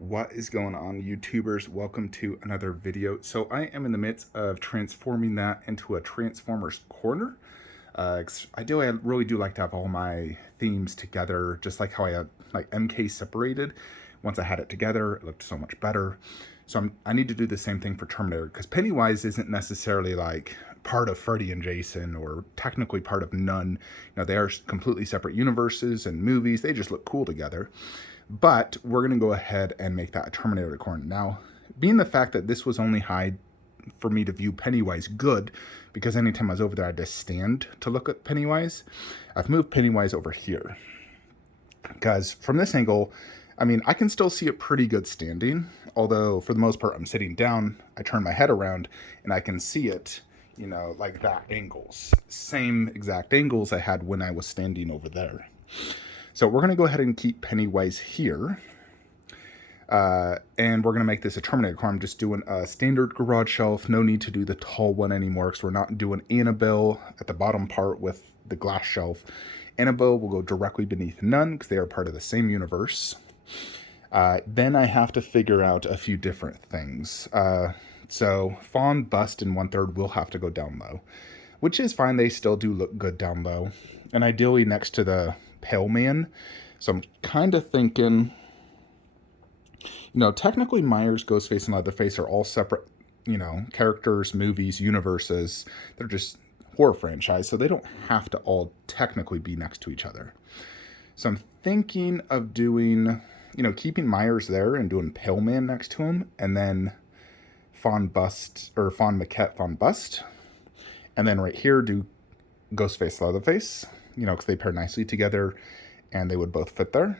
What is going on, YouTubers? Welcome to another video. So I am in the midst of transforming that into a Transformers corner. I really do like to have all my themes together, just like how I had like MK separated. Once I had it together, it looked so much better. So I need to do the same thing for Terminator, because Pennywise isn't necessarily like part of Freddy and Jason, or technically part of none. You know, they are completely separate universes and movies. They just look cool together. But we're going to go ahead and make that a Terminator corner. Now, being the fact that this was only high for me to view Pennywise good, because anytime I was over there, I had to stand to look at Pennywise, I've moved Pennywise over here. Because from this angle, I mean, I can still see it pretty good standing, although for the most part, I'm sitting down, I turn my head around, and I can see it, you know, like that angles. Same exact angles I had when I was standing over there. So we're going to go ahead and keep Pennywise here. And we're going to make this a Terminator car. I'm just doing a standard garage shelf. No need to do the tall one anymore, because we're not doing Annabelle at the bottom part with the glass shelf. Annabelle will go directly beneath none, because they are part of the same universe. Then I have to figure out a few different things. So Fawn, Bust, and 1/3 will have to go down low, which is fine. They still do look good down low. And ideally next to the Pale Man. So I'm kind of thinking, you know, technically Myers, Ghostface, and Leatherface are all separate, you know, characters, movies, universes. They're just horror franchise, so they don't have to all technically be next to each other. So I'm thinking of doing, you know, keeping Myers there and doing Pale Man next to him, and then Fawn Bust, or Fawn Maquette, Fawn Bust. And then right here do Ghostface, Leatherface, you know, because they pair nicely together and they would both fit there.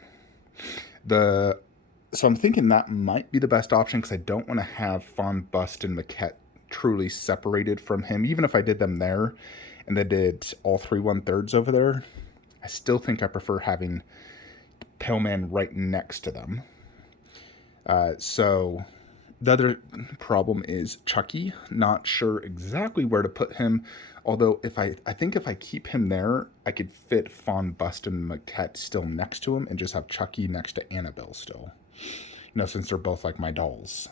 So I'm thinking that might be the best option, because I don't want to have Fawn, Bust, and Maquette truly separated from him. Even if I did them there and then did all 3 1/3 over there, I still think I prefer having Pale Man right next to them. So the other problem is Chucky. Not sure exactly where to put him. Although I think if I keep him there, I could fit Fawn, Bust, and Maquette still next to him and just have Chucky next to Annabelle still. You know, since they're both like my dolls.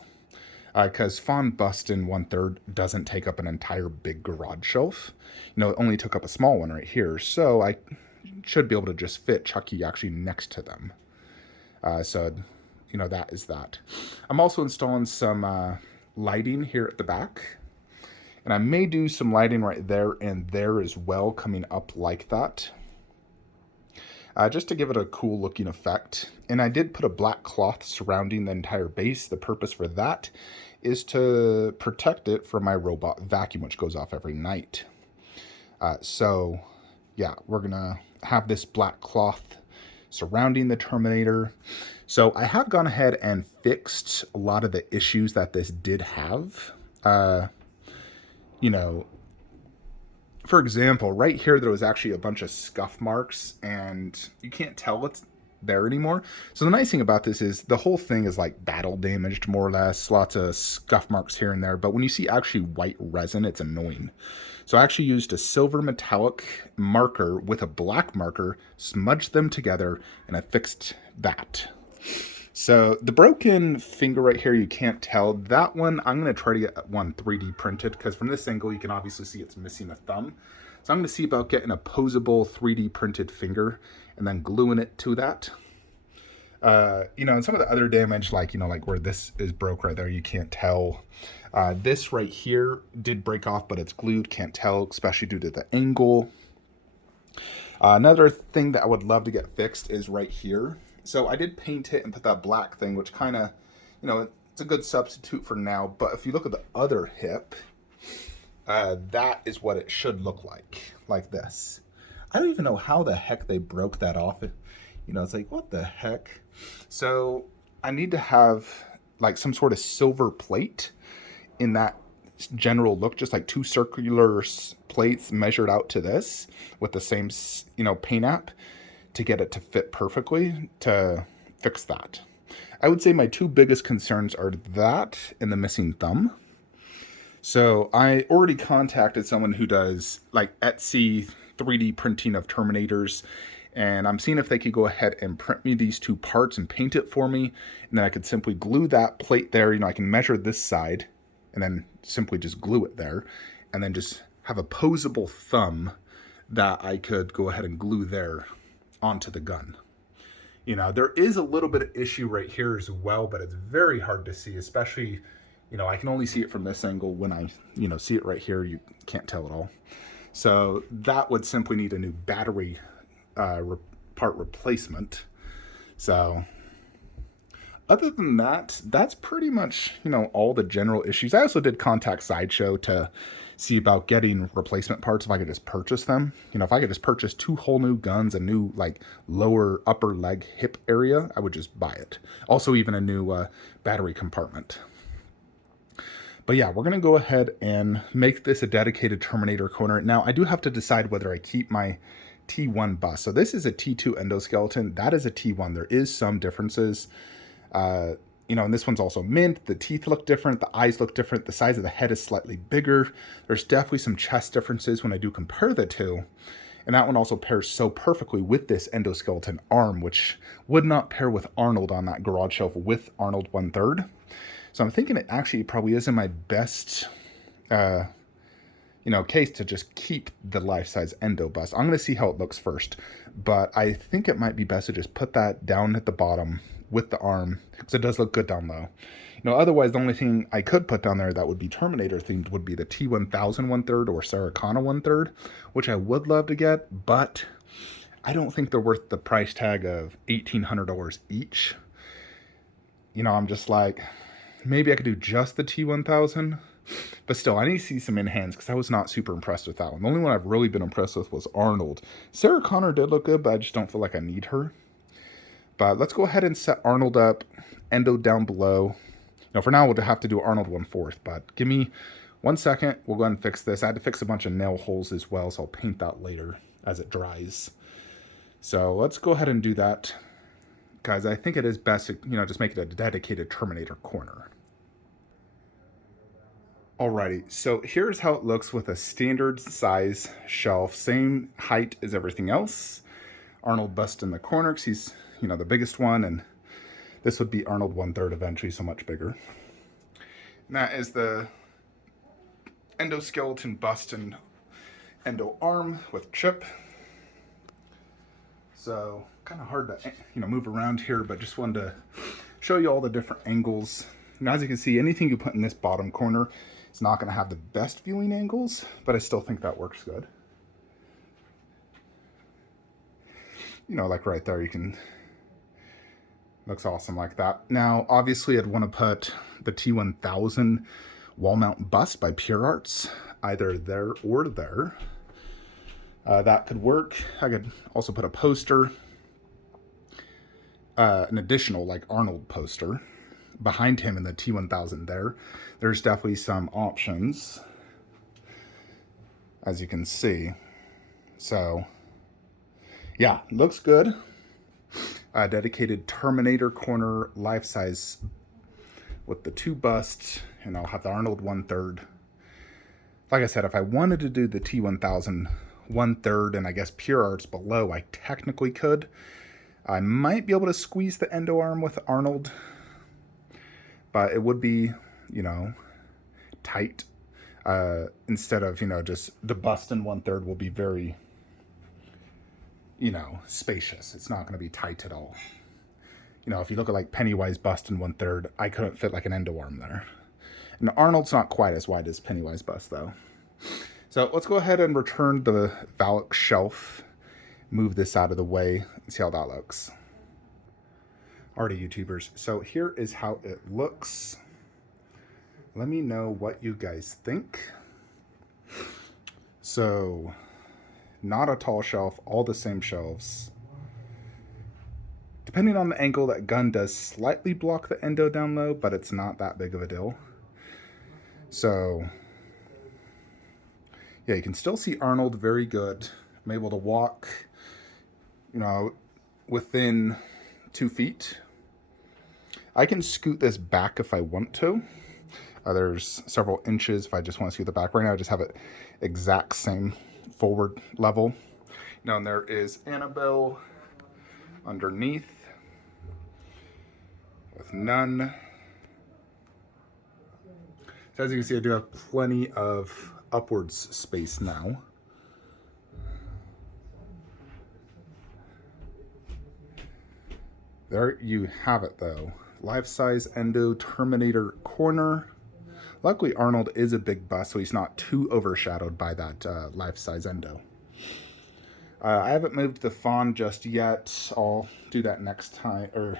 Because Fawn, Bust, and 1/3 doesn't take up an entire big garage shelf. You know, it only took up a small one right here. So I should be able to just fit Chucky actually next to them. So, you know, that is that. I'm also installing some lighting here at the back. And I may do some lighting right there and there as well, coming up like that. Just to give it a cool looking effect. And I did put a black cloth surrounding the entire base. The purpose for that is to protect it from my robot vacuum, which goes off every night. So, yeah, we're going to have this black cloth surrounding the Terminator. So I have gone ahead and fixed a lot of the issues that this did have. You know, for example, right here, there was actually a bunch of scuff marks, and you can't tell it's there anymore. So the nice thing about this is the whole thing is like battle damaged, more or less. Lots of scuff marks here and there. But when you see actually white resin, it's annoying. So I actually used a silver metallic marker with a black marker, smudged them together, and I fixed that. So the broken finger right here, you can't tell. That one, I'm going to try to get one 3D printed, because from this angle, you can obviously see it's missing a thumb. So I'm going to see about getting a posable 3D printed finger and then gluing it to that. You know, and some of the other damage, like, you know, like where this is broke right there, you can't tell. This right here did break off, but it's glued. Can't tell, especially due to the angle. Another thing that I would love to get fixed is right here. So I did paint it and put that black thing, which kind of, you know, it's a good substitute for now. But if you look at the other hip, that is what it should look like this. I don't even know how the heck they broke that off. You know, it's like, what the heck? So I need to have like some sort of silver plate in that general look, just like 2 circular plates measured out to this with the same, you know, paint app, to get it to fit perfectly to fix that. I would say my 2 biggest concerns are that and the missing thumb. So I already contacted someone who does like Etsy 3D printing of Terminators, And I'm seeing if they could go ahead and print me these two parts and paint it for me. And then I could simply glue that plate there. You know, I can measure this side and then simply just glue it there. And then just have a posable thumb that I could go ahead and glue there onto the gun. You know, there is a little bit of issue right here as well, but it's very hard to see, especially, you know, I can only see it from this angle. When I, you know, see it right here, you can't tell at all. So that would simply need a new battery part replacement. So other than that, that's pretty much, you know, all the general issues. I also did contact Sideshow to see about getting replacement parts if I could just purchase them. You know, if I could just purchase 2 whole new guns, a new like lower upper leg hip area, I would just buy it. Also even a new battery compartment. But yeah, we're going to go ahead and make this a dedicated Terminator corner. Now, I do have to decide whether I keep my T1 bust. So this is a T2 endoskeleton. That is a T1. There is some differences. You know, and this one's also mint. The teeth look different. The eyes look different. The size of the head is slightly bigger. There's definitely some chest differences when I do compare the two. And that one also pairs so perfectly with this endoskeleton arm, which would not pair with Arnold on that garage shelf with Arnold 1/3. So I'm thinking it actually probably isn't my best, you know, case to just keep the life-size endo bust. I'm going to see how it looks first, but I think it might be best to just put that down at the bottom with the arm, because it does look good down low. You know, otherwise, the only thing I could put down there that would be Terminator themed would be the T1000 1/3 or Sarah Connor 1/3, which I would love to get, but I don't think they're worth the price tag of $1,800 each. You know, I'm just like, maybe I could do just the T1000, but still, I need to see some in hands because I was not super impressed with that one. The only one I've really been impressed with was Arnold. Sarah Connor did look good, but I just don't feel like I need her. But let's go ahead and set Arnold up, endo down below. Now, for now, we'll have to do Arnold 1/4, but give me 1 second. We'll go ahead and fix this. I had to fix a bunch of nail holes as well, so I'll paint that later as it dries. So let's go ahead and do that, guys. I think it is best to, you know, just make it a dedicated Terminator corner. Alrighty, so here's how it looks with a standard size shelf, same height as everything else. Arnold bust in the corner because he's, you know, the biggest one, and this would be Arnold 1/3 eventually, so much bigger. And that is the endoskeleton bust and endo arm with chip. So kind of hard to, you know, move around here, but just wanted to show you all the different angles. Now, as you can see, anything you put in this bottom corner is not going to have the best viewing angles, but I still think that works good. You know, like right there, you can, looks awesome like that. Now, obviously, I'd want to put the T1000 wall mount bust by Pure Arts, either there or there. That could work. I could also put a poster, an additional like Arnold poster behind him in the T1000 there. There's definitely some options, as you can see. So yeah, looks good. Dedicated Terminator corner, life size with the 2 busts, and I'll have the Arnold 1/3. Like I said, if I wanted to do the T1000 1/3 and I guess Pure Arts below, I technically could. I might be able to squeeze the endo arm with Arnold, but it would be, you know, tight. Instead of, you know, just the bust in 1/3 will be very, you know, spacious. It's not going to be tight at all. You know, if you look at like Pennywise bust in 1/3, I couldn't fit like an endo arm there. And Arnold's not quite as wide as Pennywise bust though. So let's go ahead and return the Valak shelf, move this out of the way, and see how that looks. Alrighty, YouTubers, so here is how it looks. Let me know what you guys think. So, not a tall shelf, all the same shelves. Depending on the angle, that gun does slightly block the endo down low, but it's not that big of a deal. So, yeah, you can still see Arnold very good. I'm able to walk, you know, within 2 feet. I can scoot this back if I want to. There's several inches if I just want to scoot the back. Right now I just have it exact same forward level. Now, and there is Annabelle underneath with none. So as you can see, I do have plenty of upwards space now. There you have it though. Life-size endo Terminator corner. Luckily Arnold is a big bust, so he's not too overshadowed by that life-size endo. I haven't moved the fawn just yet. I'll do that next time, or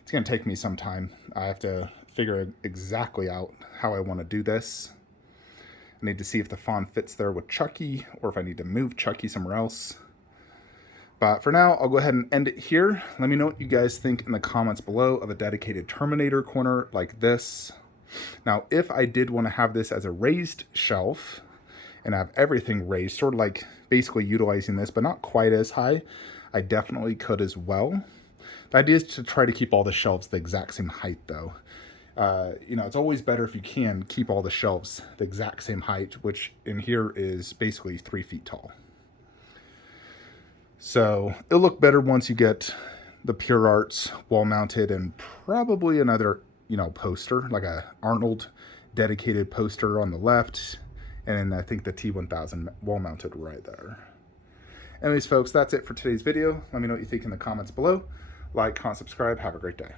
it's going to take me some time. I have to figure exactly out how I want to do this. I need to see if the fawn fits there with Chucky, or if I need to move Chucky somewhere else. But for now, I'll go ahead and end it here. Let me know what you guys think in the comments below of a dedicated Terminator corner like this. Now, if I did want to have this as a raised shelf and have everything raised, sort of like basically utilizing this, but not quite as high, I definitely could as well. The idea is to try to keep all the shelves the exact same height though. You know, it's always better if you can keep all the shelves the exact same height, which in here is basically 3 feet tall. So it'll look better once you get the Pure Arts wall mounted and probably another, you know, poster, like a Arnold dedicated poster on the left. And I think the T1000 wall mounted right there. Anyways, folks, that's it for today's video. Let me know what you think in the comments below. Like, comment, subscribe. Have a great day.